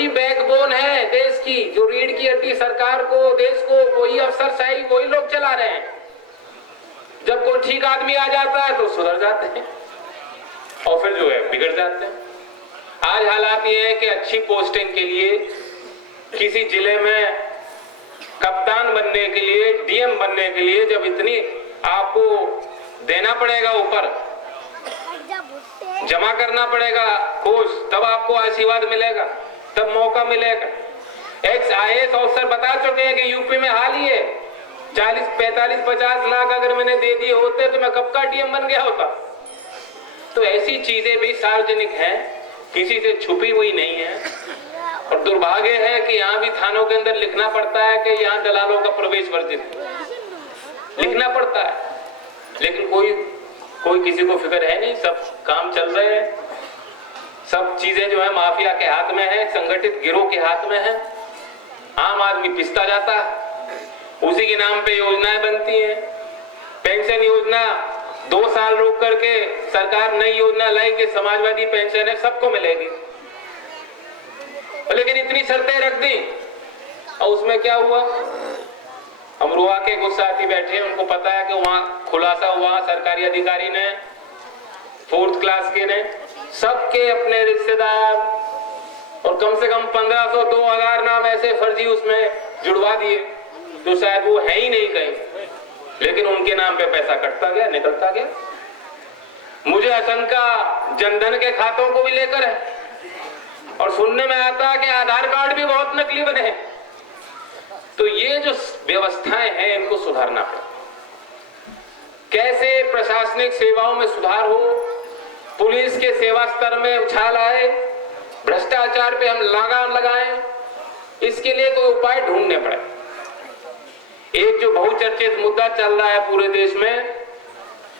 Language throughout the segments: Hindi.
वही बैकबोन है देश की, जो रीढ़ की हड्डी सरकार को, देश को, वही अफसरशाही वही लोग चला रहे हैं। जब कोई ठीक आदमी आ जाता है तो सुधर जाते हैं और फिर जो है बिगड़ जाते हैं। आज हालात ये है कि अच्छी पोस्टिंग के लिए किसी जिले में कप्तान बनने के लिए, डीएम बनने के लिए जब इतनी आपको देना पड़ेगा, ऊपर जमा करना पड़ेगा कोष, तब आपको आशीर्वाद मिलेगा, तब मौका मिलेगा। एक्स आईएएस अफसर बता चुके हैं कि यूपी में हाल ही है 40, 45, 50 लाख अगर मैंने दे दिए होते तो मैं कब का डीएम बन गया होता। तो ऐसी चीजें भी सार्वजनिक हैं, किसी से छुपी हुई नहीं है। और दुर्भाग्य है कि यहाँ भी थानों के अंदर लिखना पड़ता है कि यहाँ दलालों का प्रवेश वर्जित, लिखना पड़ता है, लेकिन कोई किसी को फिक्र है नहीं। सब काम चल रहे हैं, सब चीजें जो है माफिया के हाथ में है, संगठित गिरोह के हाथ में है। आम आदमी पिसता जाता है, उसी के नाम पे योजनाएं बनती हैं। पेंशन योजना 2 साल रोक करके सरकार नई योजना लाई कि समाजवादी पेंशन है, सबको मिलेगी, लेकिन इतनी शर्तें रख दी। और उसमें क्या हुआ, अमरोहा के कुछ साथी बैठे हैं, उनको पता है कि वहां खुलासा हुआ, सरकारी अधिकारी ने, 4th क्लास के ने, सबके अपने रिश्तेदार और कम से कम 1500, 2000 नाम ऐसे फर्जी उसमें जुड़वा दिए जो शायद वो है ही नहीं कहीं, लेकिन उनके नाम पे पैसा कटता गया, निकलता गया। मुझे आशंका जनधन के खातों को भी लेकर है, और सुनने में आता है कि आधार कार्ड भी बहुत नकली बने हैं। तो ये जो व्यवस्थाएं हैं इनको सुधारना पड़ेगा। कैसे प्रशासनिक सेवाओं में सुधार हो, पुलिस के सेवा स्तर में उछाल आए, भ्रष्टाचार पे हम लगाम लगाएं, इसके लिए कोई उपाय ढूंढने पड़े। एक जो बहुचर्चित मुद्दा चल रहा है पूरे देश में,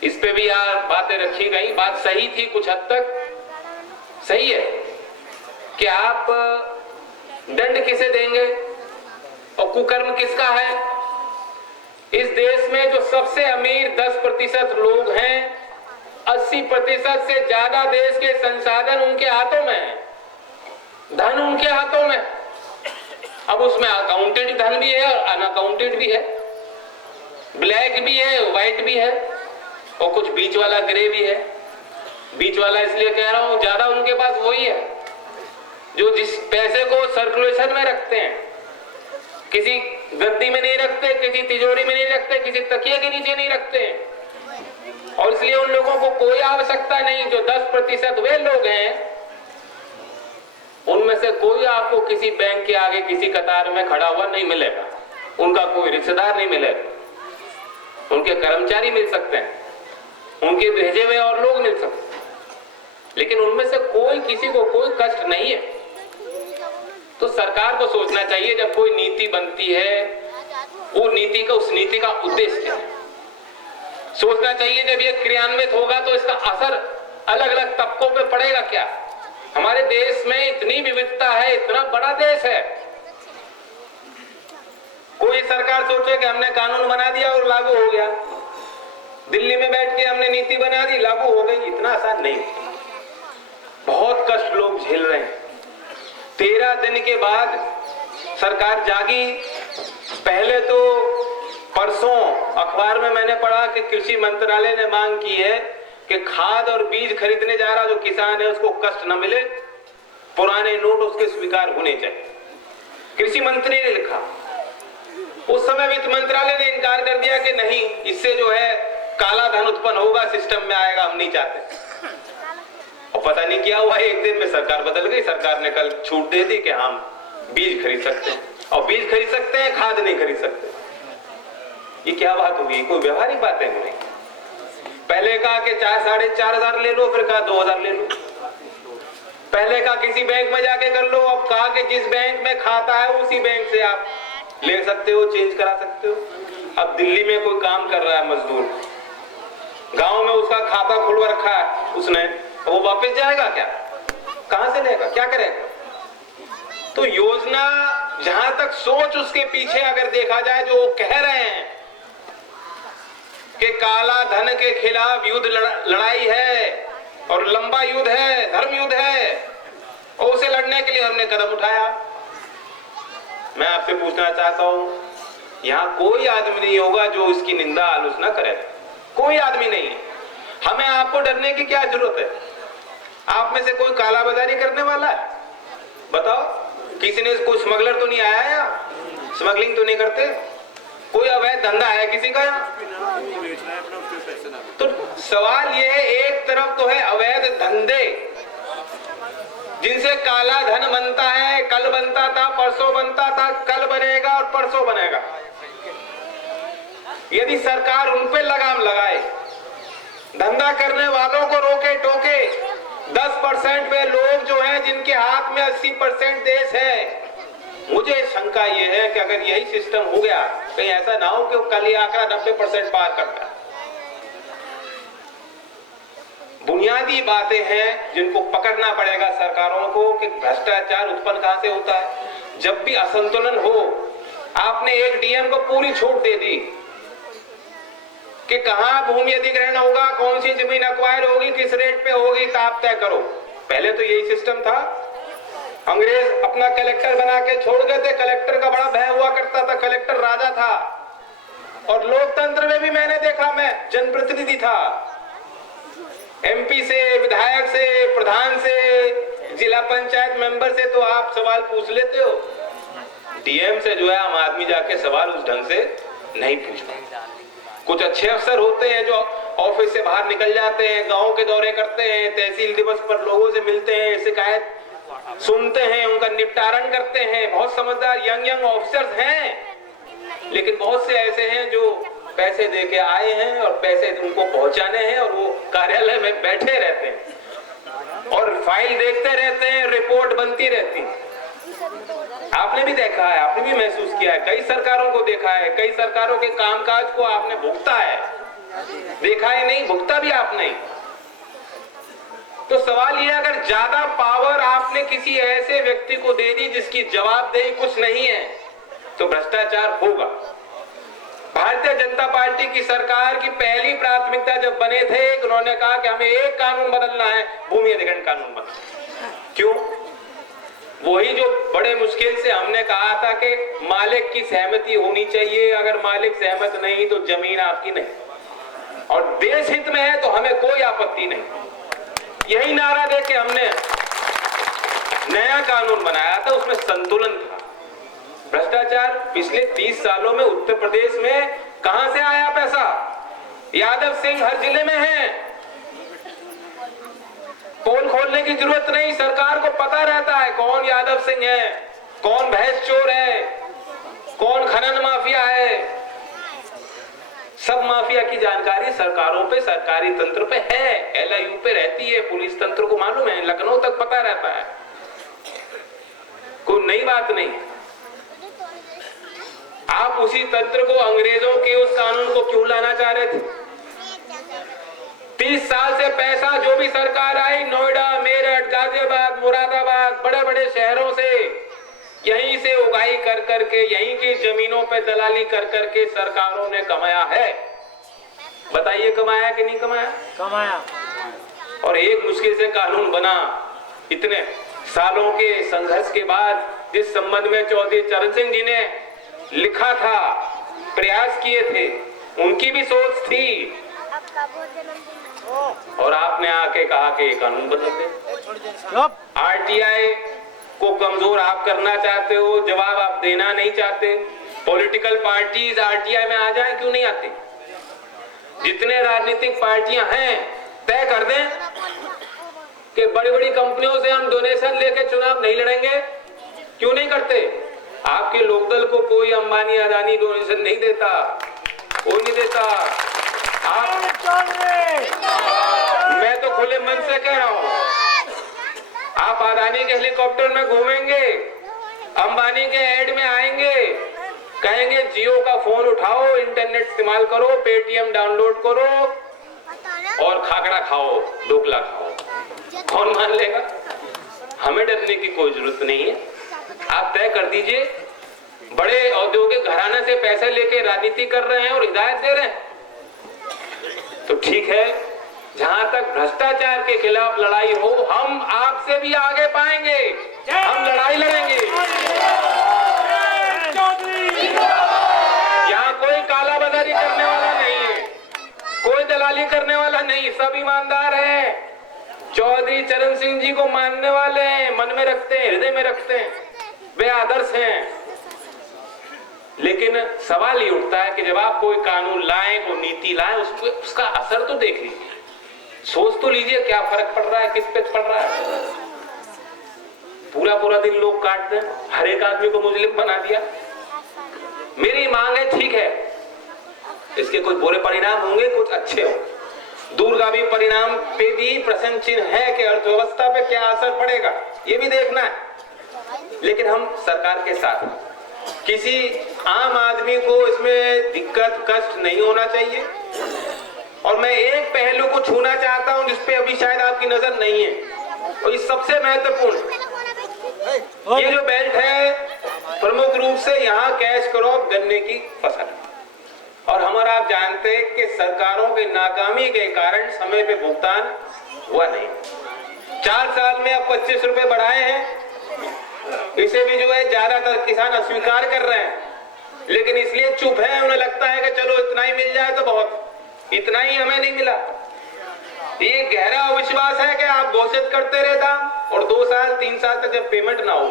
इस पे भी यार बातें रखी गई, बात सही थी, कुछ हद तक सही है कि आप दंड किसे देंगे और कुकर्म किसका है। इस देश में जो सबसे अमीर 10% लोग हैं, 80% से ज्यादा देश के संसाधन उनके हाथों में है, धन उनके हाथों में। अब उसमें अकाउंटेड धन भी है और अनअकाउंटेड भी है, ब्लैक भी है, व्हाइट भी है, और कुछ बीच वाला ग्रे भी है। बीच वाला इसलिए कह रहा हूं, ज्यादा उनके पास वही है जो जिस पैसे को सर्कुलेशन में रखते हैं, किसी गद्दी में नहीं रखते, किसी तिजोरी में नहीं रखते, किसी तकिए के नीचे नहीं रखते हैं। और इसलिए उन लोगों को कोई आवश्यकता नहीं। जो 10% वे लोग हैं, उनमें से कोई आपको किसी बैंक के आगे किसी कतार में खड़ा हुआ नहीं मिलेगा, उनका कोई रिश्तेदार नहीं मिलेगा, उनके कर्मचारी मिल सकते हैं, उनके भेजे हुए और लोग मिल सकते हैं, लेकिन उनमें से कोई किसी को कोई कष्ट नहीं है। तो सरकार को सोचना चाहिए जब कोई नीति बनती है, वो नीति का, उस नीति का उद्देश्य क्या है, सोचना चाहिए। जब ये क्रियान्वित होगा तो इसका असर अलग अलग तबकों पे पड़ेगा क्या। हमारे देश में इतनी विविधता है, इतना बड़ा देश है, कोई सरकार सोचे कि हमने कानून बना दिया और लागू हो गया, दिल्ली में बैठ के हमने नीति बना दी, लागू हो गई, इतना आसान नहीं। बहुत कष्ट लोग झेल रहे हैं। 13 दिन के बाद सरकार जागी। पहले तो परसों अखबार में मैंने पढ़ा कि कृषि मंत्रालय ने मांग की है कि खाद और बीज खरीदने जा रहा जो किसान है उसको कष्ट न मिले, पुराने नोट उसके स्वीकार होने चाहिए, कृषि मंत्री ने लिखा। उस समय वित्त मंत्रालय ने इनकार कर दिया कि नहीं, इससे जो है काला धन उत्पन्न होगा, सिस्टम में आएगा, हम नहीं चाहते। और पता नहीं क्या हुआ, एक दिन में सरकार बदल गई। सरकार ने कल छूट दे दी कि हम बीज खरीद सकते हैं, और बीज खरीद सकते हैं, खाद नहीं खरीद सकते। ये क्या बात हुई, कोई व्यवहारिक बातें हुई। पहले कहा कि 4, 4,500 ले लो, फिर कहा 2,000 ले लो। पहले कहा किसी बैंक में जाके कर लो, अब कहा कि जिस बैंक में खाता है उसी बैंक से आप ले सकते हो, चेंज करा सकते हो। अब दिल्ली में कोई काम कर रहा है मजदूर, गांव में उसका खाता खुलवा रखा है उसने, वो वापस जाएगा क्या, कहां से लेगा, क्या करेगा। तो योजना, जहां तक सोच उसके पीछे अगर देखा जाए, जो कह रहे हैं कि काला धन के खिलाफ युद्ध लड़ाई है और लंबा युद्ध है, धर्म युद्ध है, और उसे लड़ने के लिए हमने कदम उठाया। मैं आपसे पूछना चाहता हूं, यहां कोई आदमी नहीं होगा जो इसकी निंदा आलोचना करे, कोई आदमी नहीं है। हमें आपको डरने की क्या जरूरत है? आप में से कोई कालाबाजारी करने वाला है? बताओ, किसी ने, कोई स्मगलर तो नहीं आया यहाँ? स्मगलिंग तो नहीं करते? कोई अवैध धंधा है किसी का यहाँ? तो सवाल ये है, एक तरफ तो है अवैध धंधे जिनसे काला धन बनता है, कल बनता था, परसों बनता था, कल बनेगा और परसों बनेगा। यदि सरकार उन पे लगाम लगाए, धंधा करने वालों को रोके टोके, 10% पे लोग जो हैं जिनके हाथ में 80% देश है, मुझे शंका यह है कि अगर यही सिस्टम हो गया, कहीं ऐसा ना हो कि कल ये आंकड़ा 90% पार करता है। बुनियादी बातें हैं जिनको पकड़ना पड़ेगा सरकारों को कि भ्रष्टाचार उत्पन्न कहां से होता है। जब भी असंतुलन हो, आपने एक डीएम को पूरी छूट दे दी कि कहां भूमि अधिग्रहण होगा, कौन सी जमीन एक्वायर होगी, किस रेट पे होगी, तो आप तय करो। पहले तो यही सिस्टम था। अंग्रेज अपना कलेक्टर बना के छोड़ गए थे। कलेक्टर का बड़ा भय हुआ करता था, कलेक्टर राजा था। और लोकतंत्र में भी मैंने देखा, मैं जनप्रतिनिधि था, एमपी से, विधायक से, प्रधान से, जिला पंचायत मेंबर से तो आप सवाल पूछ लेते हो। डीएम से जो है आम आदमी जाके सवाल उस ढंग से नहीं पूछता। कुछ अच्छे अफसर होते हैं जो ऑफिस से बाहर निकल जाते हैं, गांव के दौरे करते हैं, तहसील दिवस पर लोगों से मिलते हैं, शिकायत सुनते हैं, उनका निपटारण करते हैं। बहुत समझदार यंग ऑफिसर्स हैं, लेकिन बहुत से ऐसे हैं जो पैसे दे के आए हैं और पैसे उनको पहुंचाने हैं और वो कार्यालय में बैठे रहते हैं और फाइल देखते रहते हैं, रिपोर्ट बनती रहती है। आपने भी देखा है, आपने भी महसूस किया है, कई सरकारों को देखा है, कई सरकारों के कामकाज को आपने भुगता है, देखा है नहीं, भुगता भी आपने। तो सवाल यह, अगर ज्यादा पावर आपने किसी ऐसे व्यक्ति को दे दी जिसकी जवाबदेही कुछ नहीं है, तो भ्रष्टाचार होगा। भारतीय जनता पार्टी की सरकार की पहली प्राथमिकता जब बने थे, उन्होंने कहा कि हमें एक कानून बदलना है, भूमि अधिग्रहण कानून बदलना। क्यों? वही जो बड़े मुश्किल से हमने कहा था कि मालिक की सहमति होनी चाहिए, अगर मालिक सहमत नहीं तो जमीन आपकी नहीं, और देश हित में है तो हमें कोई आपत्ति नहीं। यही नारा देके हमने नया कानून बनाया था, उसमें संतुलन था। भ्रष्टाचार पिछले 30 सालों में उत्तर प्रदेश में कहां से आया पैसा? यादव सिंह हर जिले में है, पोल खोलने की जरूरत नहीं, सरकार को पता रहता है कौन यादव सिंह है, कौन भैंस चोर है, कौन खनन माफिया है। सब माफिया की जानकारी सरकारों पे, सरकारी तंत्र पे है, एलआईयू पे रहती है, पुलिस तंत्र को मालूम है, लखनऊ तक पता रहता है, कोई नई बात नहीं। आप उसी तंत्र को, अंग्रेजों के उस कानून को क्यों लाना चाह रहे थे? 30 साल से पैसा जो भी सरकार आई, नोएडा, मेरठ, गाजियाबाद, मुरादाबाद, बड़े बड़े शहरों से यहीं से उगाही कर करके, यहीं की जमीनों पे दलाली कर करके सरकारों ने कमाया है। बताइए कमाया कि नहीं कमाया? कमाया। और एक मुश्किल से कानून बना, इतने सालों के संघर्ष के बाद, जिस संबंध में चौधरी चरण सिंह जी ने लिखा था, प्रयास किए थे, उनकी भी सोच थी, और आपने आके कहा कि ये कानून बदल दे। आरटीआई को कमजोर आप करना चाहते हो, जवाब आप देना नहीं चाहते। पॉलिटिकल पार्टीज आरटीआई में आ जाएं, क्यों नहीं आती? जितने राजनीतिक पार्टियां हैं, तय कर दें कि बड़ी बड़ी कंपनियों से हम डोनेशन लेके चुनाव नहीं लड़ेंगे। क्यों नहीं करते? आपके लोकदल को कोई अंबानी अदानी डोनेशन नहीं देता, कोई नहीं देता। मैं तो खुले मन से कह रहा हूं, आप अदानी के हेलीकॉप्टर में घूमेंगे, अंबानी के ऐड में आएंगे, कहेंगे जियो का फोन उठाओ, इंटरनेट इस्तेमाल करो, पेटीएम डाउनलोड करो और खाकड़ा खाओ, ढोकला खाओ। कौन मान लेगा? हमें डरने की कोई जरूरत नहीं है। आप तय कर दीजिए। बड़े औद्योगिक घराने से पैसे लेके राजनीति कर रहे हैं और हिदायत दे रहे हैं, तो ठीक है, जहां तक भ्रष्टाचार के खिलाफ लड़ाई हो, हम आपसे भी आगे पाएंगे, हम लड़ाई लड़ेंगे। यहाँ कोई कालाबाजारी करने वाला नहीं है, कोई दलाली करने वाला नहीं, सब ईमानदार है। चौधरी चरण सिंह जी को मानने वाले हैं, मन में रखते हैं, हृदय में रखते हैं, वे आदर्श हैं। लेकिन सवाल ये उठता है कि जब आप कोई कानून लाएं, कोई नीति लाएं, उसका असर तो देख लीजिए, सोच तो लीजिए क्या फर्क पड़ रहा है, किस पे पड़ रहा है। पूरा पूरा दिन लोग काट दें, हर एक आदमी को मुजरिम बना दिया। मेरी मांग है, ठीक है, इसके कुछ बुरे परिणाम होंगे, कुछ अच्छे होंगे, दूरगामी परिणाम पे भी प्रश्न चिन्ह है कि अर्थव्यवस्था पे क्या असर पड़ेगा, ये भी देखना है। लेकिन हम सरकार के साथ, किसी आम आदमी को इसमें दिक्कत कष्ट नहीं होना चाहिए। और मैं एक पहलू को छूना चाहता हूं जिसपे अभी शायद आपकी नजर नहीं है, और ये सबसे महत्वपूर्ण, ये जो बेल्ट है प्रमुख रूप से यहाँ कैश क्रॉप गन्ने की फसल है। और हम और आप जानते हैं कि सरकारों की नाकामी के कारण समय पे भुगतान हुआ नहीं। 4 साल में अब 25 रुपए बढ़ाए हैं, इसे भी जो है ज्यादातर किसान अस्वीकार कर रहे हैं, लेकिन इसलिए चुप है, उन्हें लगता है कि चलो इतना ही मिल जाए तो बहुत, इतना ही हमें नहीं मिला। ये गहरा अविश्वास है कि आप घोषित करते रहे दाम, और 2 साल 3 साल तक जब पेमेंट ना हो,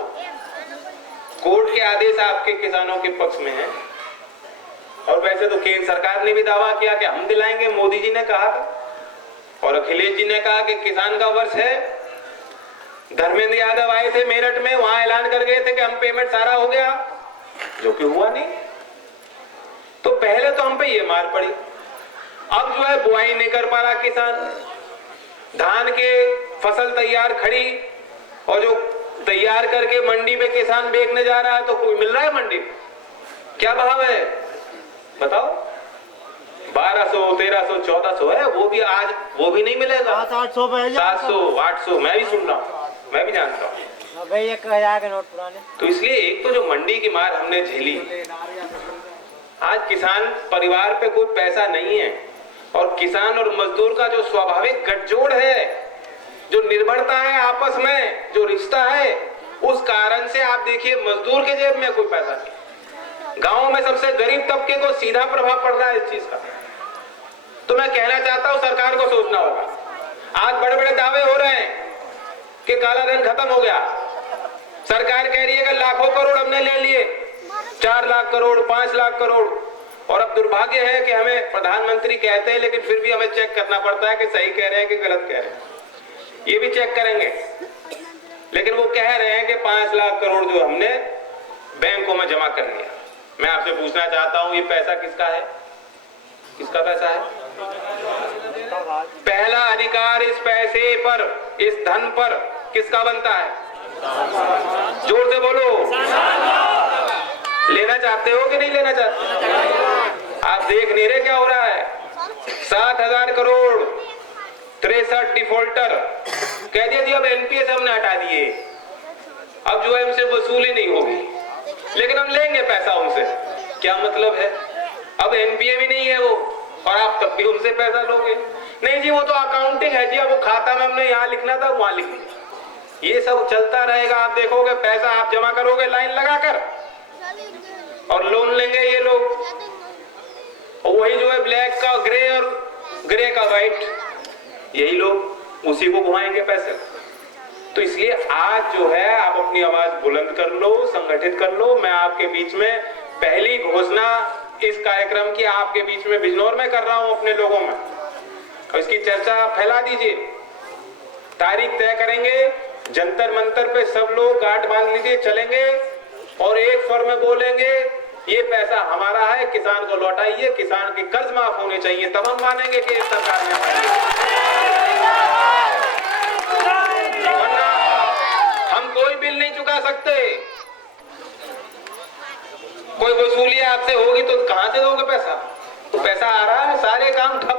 कोर्ट के आदेश आपके किसानों के पक्ष में है। और वैसे तो केंद्र सरकार ने भी दावा किया कि हम दिलाएंगे, मोदी जी ने कहा था, और अखिलेश जी ने कहा कि किसान का वर्ष है। धर्मेंद्र यादव आए थे मेरठ में, वहां ऐलान कर गए थे कि हम पेमेंट सारा हो गया, जो कि हुआ नहीं। तो पहले तो हम पे ये मार पड़ी, अब जो है बुआई नहीं कर पा रहा किसान, धान के फसल तैयार खड़ी, और जो तैयार करके मंडी पे किसान बेचने जा रहा है तो कोई मिल रहा है मंडी में? क्या भाव है बताओ? 1200, 1300, 1400 है, वो भी आज वो भी नहीं मिलेगा। 700, 800, मैं भी सुन रहा हूँ, मैं भी जानता हूँ भाई, 1000 के नोट पुराने। तो इसलिए एक तो जो मंडी की मार हमने झेली, आज किसान परिवार पे कोई पैसा नहीं है, और किसान और मजदूर का जो स्वाभाविक गठजोड़ है, जो निर्भरता है आपस में, जो रिश्ता है, उस कारण से आप देखिए मजदूर के जेब में कोई पैसा नहीं। गांव में सबसे गरीब तबके को सीधा प्रभाव पड़ रहा है इस चीज का। तो मैं कहना चाहता हूं सरकार को सोचना होगा। आज बड़े बड़े दावे हो रहे हैं कि काला धन खत्म हो गया, सरकार कह रही है कि लाखों करोड़ हमने ले लिए, 4 लाख करोड़, 5 लाख करोड़, और अब दुर्भाग्य है कि हमें प्रधानमंत्री कहते हैं, लेकिन फिर भी हमें चेक करना पड़ता है कि सही कह रहे हैं कि गलत कह रहे हैं। ये भी चेक करेंगे, लेकिन वो कह रहे हैं कि 5 लाख करोड़ जो हमने बैंकों में जमा कर लिया। मैं आपसे पूछना चाहता हूं, ये पैसा किसका है? किसका पैसा है? पहला अधिकार इस पैसे पर, इस धन पर किसका बनता है? जोर से बोलो। लेना चाहते हो कि नहीं लेना चाहते? आप देख नहीं रहे क्या हो रहा है? 7000 करोड़ 63 डिफॉल्टर कह दिया जी, अब एनपीएस हमने हटा दिए, अब जो है उनसे वसूली नहीं होगी, लेकिन हम लेंगे पैसा उनसे। क्या मतलब है? अब एनपीए भी नहीं है वो, और आप तब भी उनसे पैसा लोगे? नहीं जी, वो तो अकाउंटिंग है जी, अब वो खाता में हमने यहाँ लिखना था वहां लिख दिया। ये सब चलता रहेगा। आप देखोगे पैसा आप जमा करोगे लाइन लगाकर, और लोन लेंगे ये लोग, और वही जो है ब्लैक का ग्रे और ग्रे का व्हाइट, यही लोग उसी को घुमाएंगे पैसे। तो इसलिए आज जो है आप अपनी आवाज बुलंद कर लो, संगठित कर लो। मैं आपके बीच में पहली घोषणा इस कार्यक्रम की आपके बीच में बिजनौर में कर रहा हूं अपने लोगों में, और इसकी चर्चा फैला दीजिए। तारीख तय करेंगे, जंतर मंतर पे सब लोग गांठ बांध लीजिए, चलेंगे और एक स्वर में बोलेंगे, ये पैसा हमारा है, किसान को लौटाइए, किसान के कर्ज माफ होने चाहिए, तब हम मानेंगे कि सरकार ने। वरना हम कोई बिल नहीं चुका सकते। कोई वसूली आपसे होगी तो कहां से दोगे पैसा? तो पैसा आ रहा है, सारे काम ठप।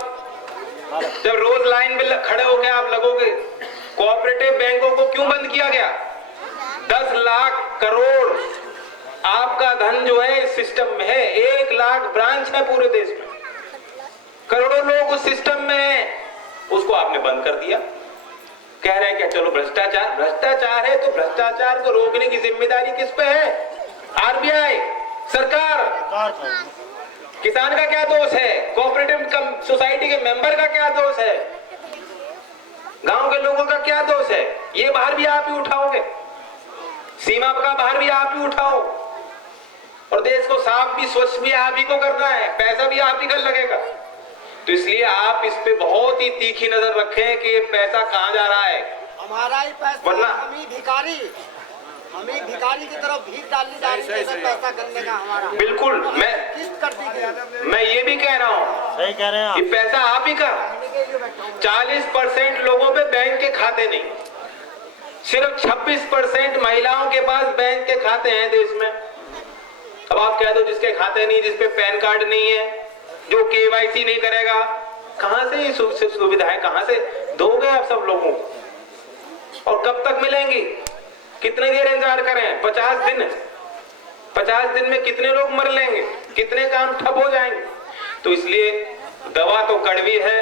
जब रोज लाइन में खड़े होकर आप लगोगे, कोऑपरेटिव बैंकों को क्यों बंद किया गया? 10 लाख करोड़ आपका धन जो है इस सिस्टम में है, 1 लाख ब्रांच है पूरे देश में, करोड़ों लोग उस सिस्टम में हैं, उसको आपने बंद कर दिया। कह रहे हैं क्या चलो भ्रष्टाचार, भ्रष्टाचार है तो भ्रष्टाचार को रोकने की जिम्मेदारी किस पे है? आरबीआई, सरकार। किसान का क्या दोष है? कोऑपरेटिव सोसाइटी के मेंबर का क्या दोष है? गांव के लोगों का क्या दोष है? ये बाहर भी आप ही उठाओगे, सीमा का बाहर भी आप ही उठाओ, और देश को साफ भी स्वच्छ भी आप ही को करना है, पैसा भी आप ही का लगेगा। तो इसलिए आप इस पे बहुत ही तीखी नजर रखें कि ये पैसा कहां जा रहा है। हमारा ही पैसा, वरना हमें भिखारी की तरफ भीख डालनी जा रही है पैसा करने का हमारा। बिल्कुल, मैं ये भी कह रहा हूँ, सही कह रहे हैं ये पैसा आप ही का। 40% लोगों पे बैंक के खाते नहीं, सिर्फ 26% महिलाओं के पास बैंक के खाते हैं देश में। अब आप कह दो जिसके खाते नहीं, जिसपे पैन कार्ड नहीं है, जो केवाईसी नहीं करेगा, कहां से ये सुविधाएं कहां से दोगे आप सब लोगों को? और कब तक मिलेंगी? कितने देर इंतजार करें? 50 दिन। 50 दिन में कितने लोग मर लेंगे, कितने काम ठप हो जाएंगे? तो इसलिए दवा तो कड़वी है,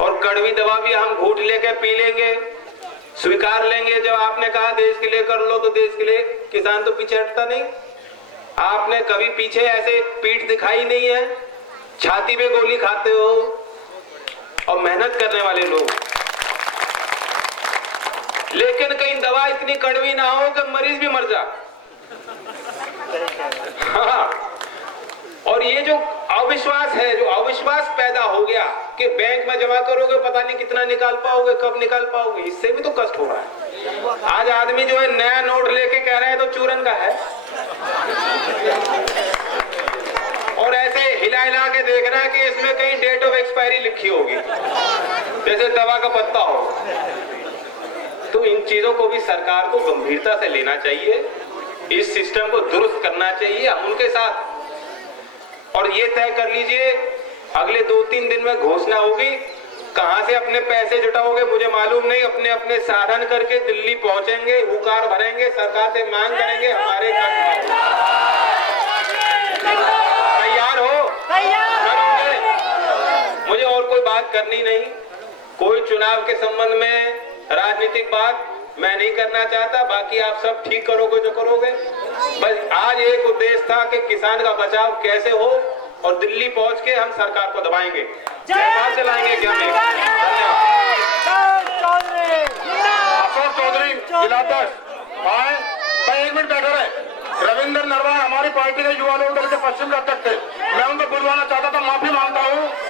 और कड़वी दवा भी हम घूंट लेके पी लेंगे, स्वीकार लेंगे। जब आपने कहा देश के लिए कर लो, तो देश के लिए किसान तो पीछे हटता नहीं। आपने कभी पीछे ऐसे पीठ दिखाई नहीं है, छाती पे गोली खाते हो, और मेहनत करने वाले लोग। लेकिन कहीं दवा इतनी कड़वी ना हो कि मरीज भी मर जा। हाँ, और ये जो अविश्वास है, जो अविश्वास पैदा हो गया कि बैंक में जमा करोगे पता नहीं कितना निकाल पाओगे, कब निकाल पाओगे, इससे भी तो कष्ट हो रहा है। आज आदमी जो है नया नोट लेके कह रहे हैं तो चूरन का है, और ऐसे हिला हिला के देख रहा है कि इसमें कहीं डेट ऑफ एक्सपायरी लिखी होगी, जैसे दवा का पत्ता हो। तो इन चीजों को भी सरकार को गंभीरता से लेना चाहिए, इस सिस्टम को दुरुस्त करना चाहिए हम उनके साथ। और ये तय कर लीजिए अगले 2-3 दिन में घोषणा होगी, कहां से अपने पैसे जुटाओगे मुझे मालूम नहीं, अपने अपने साधन करके दिल्ली पहुंचेंगे, हुकार भरेंगे, सरकार से मांग करेंगे हमारे तैयार हो? करोगे? मुझे और कोई बात करनी नहीं, कोई चुनाव के संबंध में राजनीतिक बात मैं नहीं करना चाहता। बाकी आप सब ठीक करोगे जो करोगे, बस आज एक उद्देश्य था कि किसान का बचाव कैसे हो, और दिल्ली पहुंच के हम सरकार को दबाएंगे, सरकार चलाएंगे क्या? अशोक चौधरी जिला भाई 1 मिनट बैठे रहे। रविंद्र नरवाल हमारी पार्टी के युवा लोग के पश्चिम का अध्यक्ष थे, मैं उनको बुलवाना चाहता था, माफी मांगता हूँ।